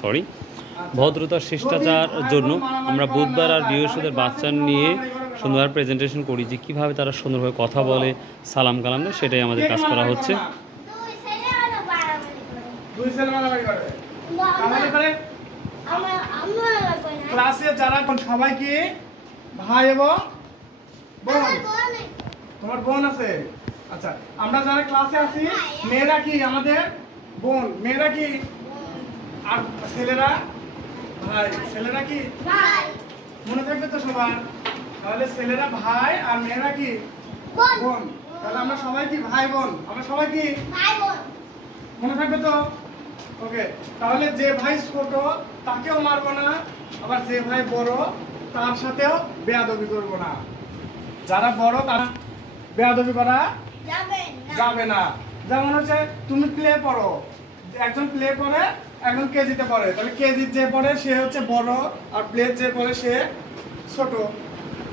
Sorry ভদ্রতা শিষ্টাচার জন্য আমরা বুধবার আর বৃহস্পতিবার বাচ্চা নিয়ে সুন্দরভাবে প্রেজেন্টেশন করি যে কীভাবে তারা সুন্দরভাবে কথা বলে, সালাম কালাম দেয়, সেটাই আমাদের কাজ করা হচ্ছে। ক্লাসে যারা সবাই কি ভাই এবং বোন? তোমার বোন আছে? আচ্ছা, আমরা যারা ক্লাসে আছি মেয়েরা কি আমাদের বোন, মেয়েরা কি, আর ছেলেরা ভাই, ছেলেরা কি ভাই? মনে থাকবে তো সবার? তাহলে ছেলেরা ভাই আর মেয়েরা কি বোন। তাহলে আমরা সবাই কি ভাই বোন? আমরা সবাই কি ভাই বোন, মনে থাকবে তো? ওকে, তাহলে যে ভাই ছোট তাকেও মারবো না, আবার যে ভাই বড় তার সাথেও বেয়াদবি করব না। যারা বড় তারা বেয়াদবি করা যাবে না। যেমন হচ্ছে তুমি প্লে পড়ো, একজন প্লে করে একজন কেজিতে পড়ে, তাহলে কেজির যে পড়ে সে হচ্ছে বড় আর প্লের যে পড়ে সে ছোট।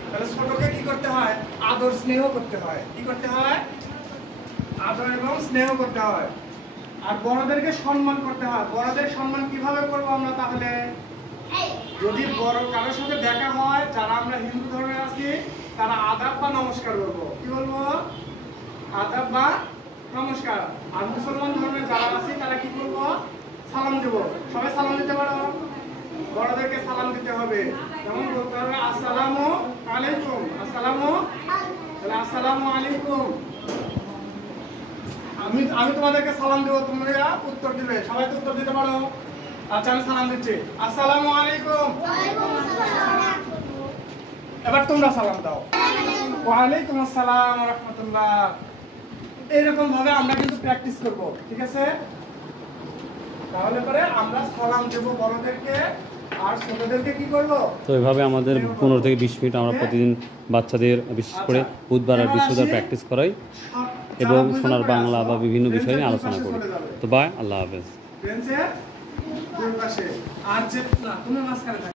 তাহলে ছোটকে কি করতে হয়? আদর স্নেহ করতে হয়। কি করতে হয়? আদর এবং স্নেহ করতে হয়। আর বড়দেরকে সম্মান করতে হয়। বড়দের সম্মান কিভাবে করবো আমরা? তাহলে যদি বড় কারোর সাথে দেখা হয়, যারা আমরা হিন্দু ধর্মে আছি তারা আদাব বা নমস্কার বলবো। কি বলবো? আদাব বা নমস্কার। আর মুসলমান ধর্মে যারা আছি তারা কি করবো? সালাম দেবো। সবাই সালাম দিতে পারো? বড়দেরকে সালাম দিতে হবে। যেমন বলতে হবে আসসালামু আলাইকুম। আসসালামু আসসালামু আলাইকুম। আমি তোমাদেরকে সালাম দেবো, তোমরা উত্তর দিবে। সবাই তো উত্তর দিতে পারো? আচ্ছা, আমি সালাম দিচ্ছি, আসসালামু আলাইকুম। এবার তোমরা সালাম দাও, ওয়ালাইকুম আসসালাম ওয়া রাহমাতুল্লাহ। এরকম ভাবে আমরা কিন্তু প্র্যাকটিস করব, ঠিক আছে? তাহলে পরে আমরা সালাম দেব বড়দেরকে আর ছোটদেরকে কি করব। তো এভাবে আমাদের 15 থেকে 20 মিনিট আমরা প্রতিদিন বাচ্চাদের বিশেষ করে বুধবার আর বৃহস্পতিবার প্র্যাকটিস করাই এবং সোনার বাংলা বা বিভিন্ন বিষয় নিয়ে আলোচনা করি। তো বাই, আল্লাহ হাফেজ। বেঞ্চের দুই পাশে আর যে না, তুমি মাঝখানে